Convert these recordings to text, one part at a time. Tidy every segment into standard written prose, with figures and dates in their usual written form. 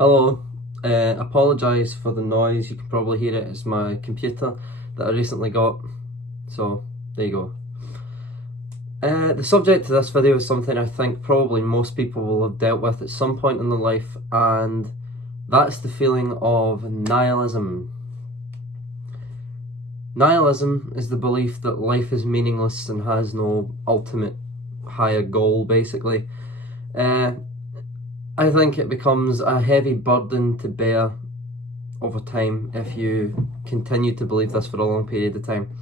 Hello, apologise for the noise, you can probably hear it, it's my computer that I recently got, so there you go. The subject of this video is something I think probably most people will have dealt with at some point in their life, and that's the feeling of nihilism. Nihilism is the belief that life is meaningless and has no ultimate higher goal, basically. I think it becomes a heavy burden to bear over time if you continue to believe this for a long period of time.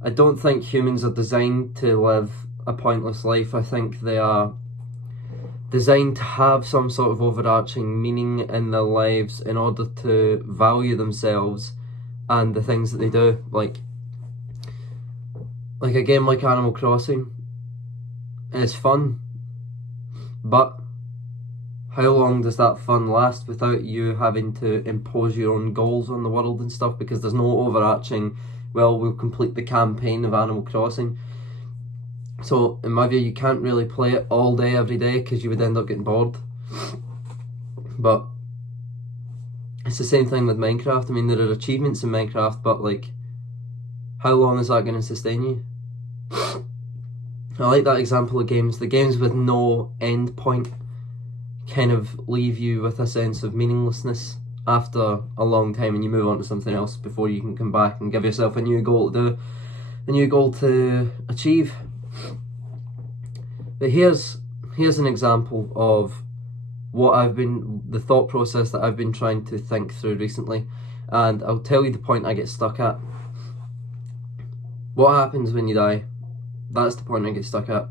I don't think humans are designed to live a pointless life. I think they are designed to have some sort of overarching meaning in their lives in order to value themselves and the things that they do. Like a game like Animal Crossing is fun, but how long does that fun last without you having to impose your own goals on the world and stuff? Because there's no overarching, well, we'll complete the campaign of Animal Crossing. So in my view, you can't really play it all day every day because you would end up getting bored. But it's the same thing with Minecraft. I mean, there are achievements in Minecraft, but like, how long is that going to sustain you? I like that example of games. The games with no end point kind of leave you with a sense of meaninglessness after a long time, and you move on to something else before you can come back and give yourself a new goal to do, a new goal to achieve. But here's an example of the thought process that I've been trying to think through recently, and I'll tell you the point I get stuck at. What happens when you die? That's the point I get stuck at.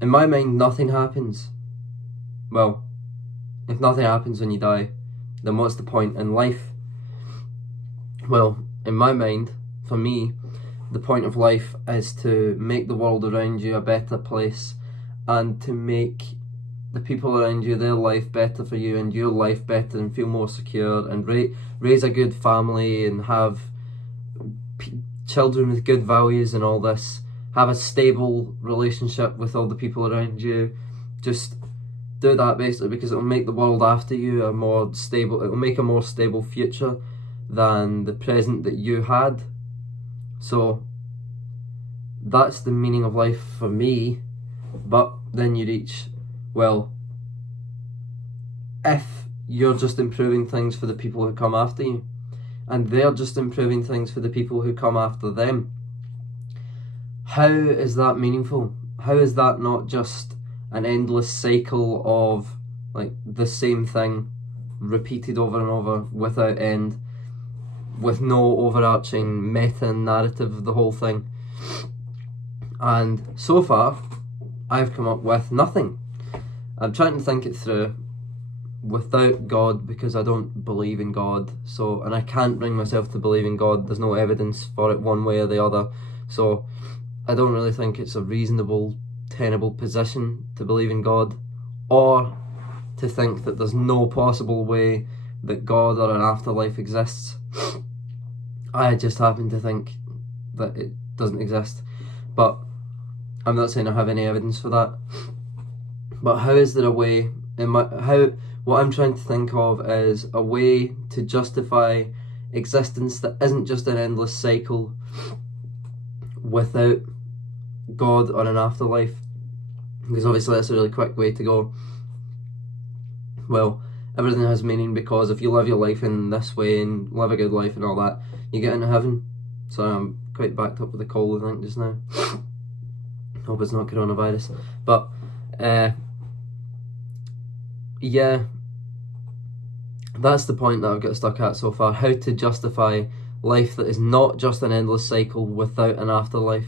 In my mind, nothing happens. Well, if nothing happens when you die, then what's the point in life? Well, in my mind, for me, the point of life is to make the world around you a better place and to make the people around you, their life better for you and your life better, and feel more secure, and raise a good family and have children with good values and all this, have a stable relationship with all the people around you. Just do that basically, because it'll make the world after you a more stable, it'll make a more stable future than the present that you had. So that's the meaning of life for me. But then you reach, well, if you're just improving things for the people who come after you, and they're just improving things for the people who come after them, how is that meaningful? How is that not just an endless cycle of like the same thing repeated over and over without end, with no overarching meta narrative of the whole thing? And so far I've come up with nothing. I'm trying to think it through without God, because I don't believe in God, so, and I can't bring myself to believe in God. There's no evidence for it one way or the other, so I don't really think it's a reasonable, tenable position to believe in God, or to think that there's no possible way that God or an afterlife exists. I just happen to think that it doesn't exist, but I'm not saying I have any evidence for that. But how is there a way, what I'm trying to think of is a way to justify existence that isn't just an endless cycle without God or an afterlife? Because obviously that's a really quick way to go, well, everything has meaning because if you live your life in this way and live a good life and all that, you get into heaven. So I'm quite backed up with a cold, I think, just now. Hope it's not coronavirus. But yeah, that's the point that I've got stuck at so far. How to justify life that is not just an endless cycle without an afterlife.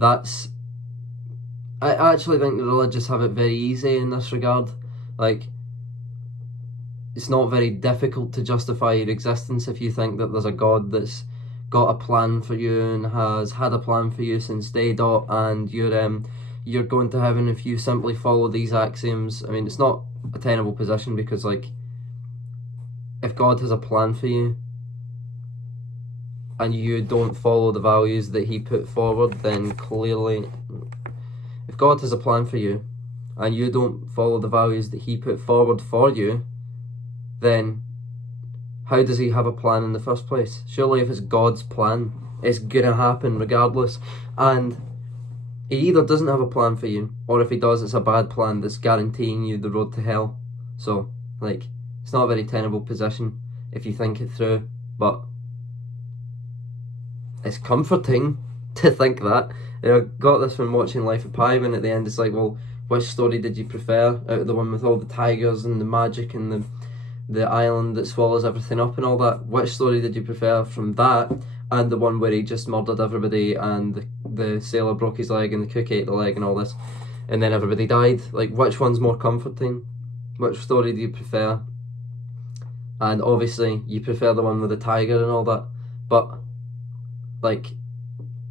I actually think the religious have it very easy in this regard. Like, it's not very difficult to justify your existence if you think that there's a God that's got a plan for you and has had a plan for you since day dot, and you're going to heaven if you simply follow these axioms. I mean, it's not a tenable position, because like, if God has a plan for you and you don't follow the values that he put forward, then clearly, if God has a plan for you and you don't follow the values that he put forward for you, then how does he have a plan in the first place? Surely if it's God's plan, it's gonna happen regardless. And he either doesn't have a plan for you, or if he does, it's a bad plan that's guaranteeing you the road to hell. So, like, it's not a very tenable position if you think it through, but it's comforting to think that. I got this from watching Life of Pi, when at the end it's like, well, which story did you prefer out of the one with all the tigers and the magic and the island that swallows everything up and all that? Which story did you prefer from that and the one where he just murdered everybody and the sailor broke his leg and the cook ate the leg and all this and then everybody died? Like, which one's more comforting? Which story do you prefer? And obviously you prefer the one with the tiger and all that, but like,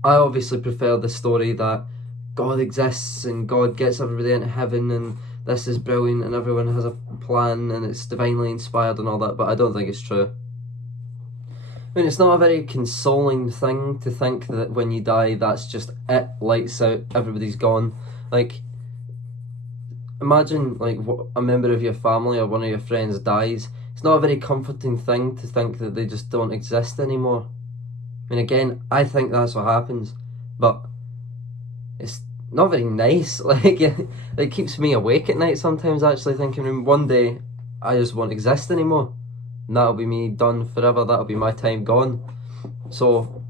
I obviously prefer the story that God exists and God gets everybody into heaven and this is brilliant and everyone has a plan and it's divinely inspired and all that, but I don't think it's true. I mean, it's not a very consoling thing to think that when you die, that's just it, lights out, everybody's gone. Like, imagine like a member of your family or one of your friends dies. It's not a very comforting thing to think that they just don't exist anymore. I mean, again, I think that's what happens, but it's not very nice. Like, it keeps me awake at night sometimes, actually thinking one day I just won't exist anymore, and that'll be me done forever. That'll be my time gone. So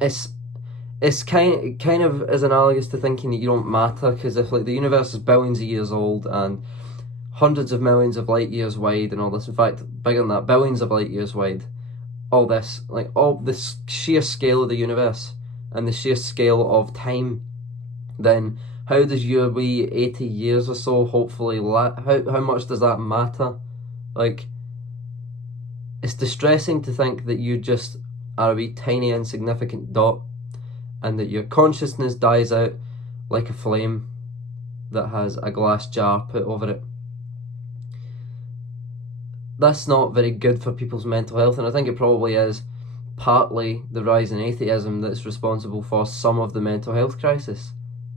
it's kind of is analogous to thinking that you don't matter, because if like the universe is billions of years old and hundreds of millions of light years wide and all this, in fact bigger than that, billions of light years wide, all this, like all this sheer scale of the universe and the sheer scale of time, then how does your wee 80 years or so hopefully how much does that matter? Like, it's distressing to think that you just are a wee tiny insignificant dot and that your consciousness dies out like a flame that has a glass jar put over it. That's not very good for people's mental health, and I think it probably is partly the rise in atheism that's responsible for some of the mental health crisis,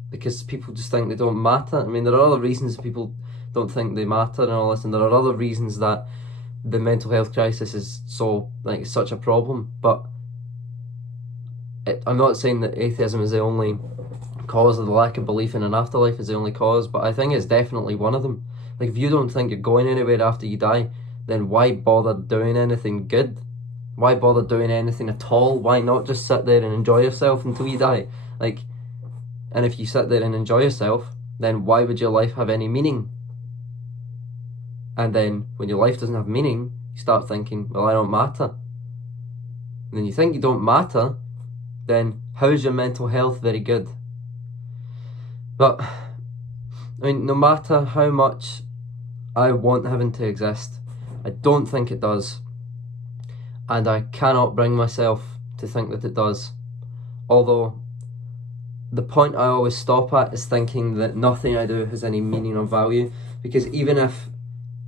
because people just think they don't matter. I mean, there are other reasons people don't think they matter and all this, and there are other reasons that the mental health crisis is so, like, such a problem, but I'm not saying that atheism is the only cause, of the lack of belief in an afterlife is the only cause, but I think it's definitely one of them. Like, if you don't think you're going anywhere after you die, then why bother doing anything good? Why bother doing anything at all? Why not just sit there and enjoy yourself until you die? Like, and if you sit there and enjoy yourself, then why would your life have any meaning? And then when your life doesn't have meaning, you start thinking, well, I don't matter. And then you think you don't matter, then how's your mental health very good? But, I mean, no matter how much I want heaven to exist, I don't think it does. And I cannot bring myself to think that it does. Although, the point I always stop at is thinking that nothing I do has any meaning or value, because even if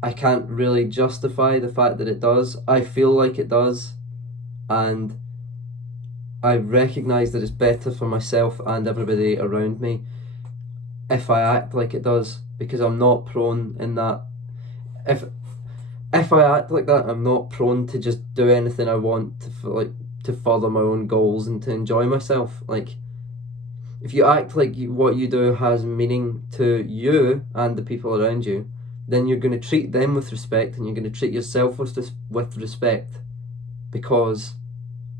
I can't really justify the fact that it does, I feel like it does, and I recognise that it's better for myself and everybody around me if I act like it does, because I'm not prone in that. If I act like that, I'm not prone to just do anything I want to further my own goals and to enjoy myself. Like, if you act like what you do has meaning to you and the people around you, then you're going to treat them with respect and you're going to treat yourself with respect, because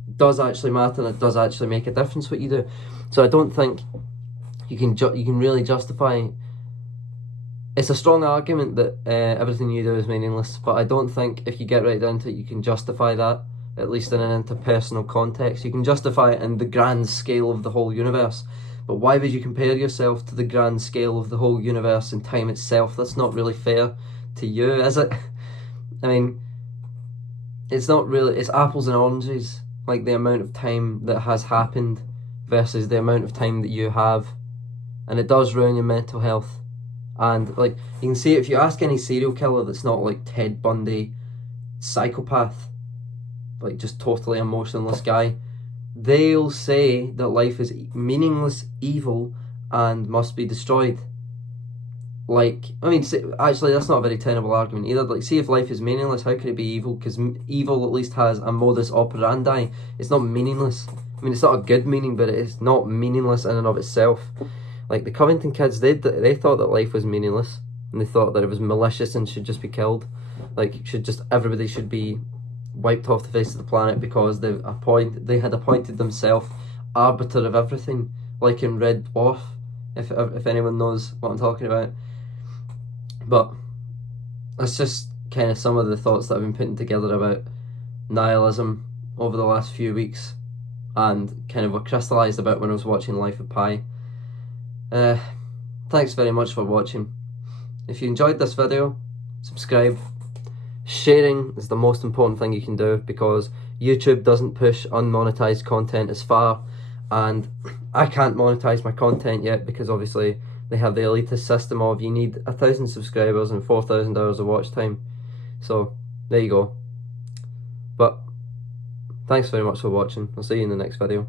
it does actually matter and it does actually make a difference what you do. So I don't think you can really justify. It's a strong argument that everything you do is meaningless, but I don't think if you get right down to it, you can justify that, at least in an interpersonal context. You can justify it in the grand scale of the whole universe, but why would you compare yourself to the grand scale of the whole universe and time itself? That's not really fair to you, is it? I mean, it's not really, it's apples and oranges, like the amount of time that has happened versus the amount of time that you have, and it does ruin your mental health. And like, you can see it if you ask any serial killer that's not like Ted Bundy, psychopath, like just totally emotionless guy, they'll say that life is meaningless, evil, and must be destroyed. like, I mean, actually, that's not a very tenable argument either. Like, see, if life is meaningless, how could it be evil? Because evil at least has a modus operandi. It's not meaningless. I mean, it's not a good meaning, but it is not meaningless in and of itself. Like, the Covington kids, they thought that life was meaningless, and they thought that it was malicious and should just be killed. Like, everybody should be wiped off the face of the planet because they had appointed themselves arbiter of everything, like in Red Dwarf, if anyone knows what I'm talking about. But that's just kind of some of the thoughts that I've been putting together about nihilism over the last few weeks, and kind of were crystallised about when I was watching Life of Pi. Thanks very much for watching. If you enjoyed this video, subscribe. Sharing is the most important thing you can do, because YouTube doesn't push unmonetized content as far, and I can't monetize my content yet because obviously they have the elitist system of you need 1,000 subscribers and 4,000 hours of watch time. So there you go. But thanks very much for watching. I'll see you in the next video.